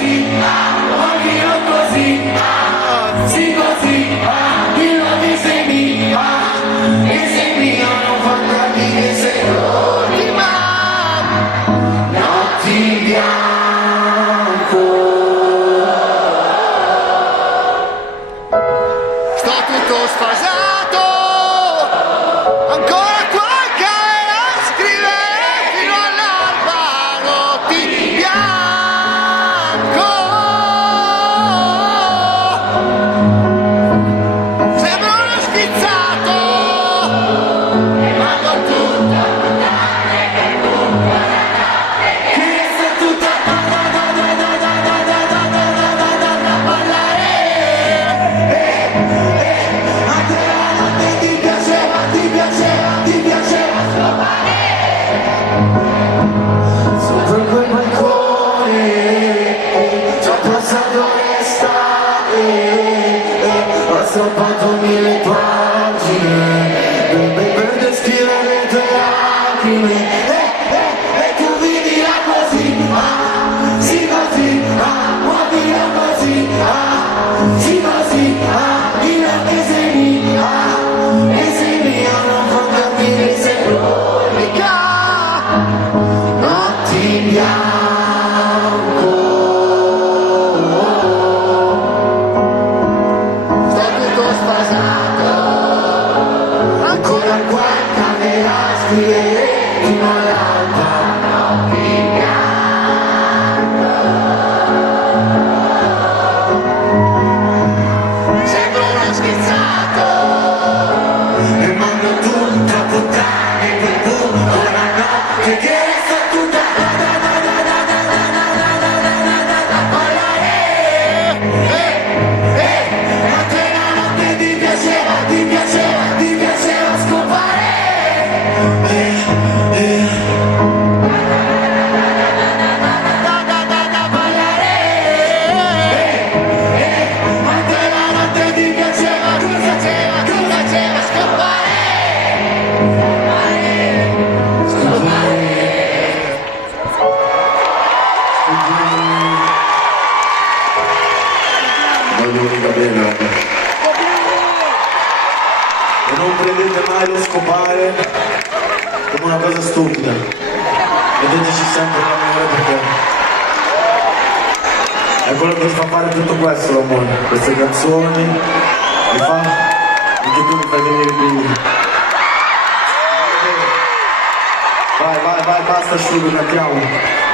così, muovilo così, sì così, dillo che sei mia, che sei mia, non fa capire che sei l'ultima notti bianco. Sto tutto sfasato, ancora qualche a scrivere fino all'alba, notti bianco. Sembra uno schizzato, ma con tutta puttane che tutta la notte che resta tutta da ballare. A te la notte ti piaceva scopare sopra quel balcone, già passato l'estate, ho salvato 1000 pagine per descrivere le tue lacrime, e tu vivila così, sì così, muovila così, sì così, dillo che sei mia, non fa capire se l'unica notti in bianco. Sto tutto spasato, ancora qualche camera a scrivere fino all'alba, notti in bianco. Sembro uno schizzato, e mando tutta puttane quel punto la notte che resta tutta da ballare. A te la notte ti piaceva scopare, da ballare. A te la notte ti piaceva scopare. Voglio venire bene, e non prendete mai lo scopare come una cosa stupida, vedeteci sempre l'amore, perché è quello che fa fare tutto questo, l'amore. Queste canzoni mi fa, anche tu mi fai venire i brividi. Vai, basta asciugo, cantiamo.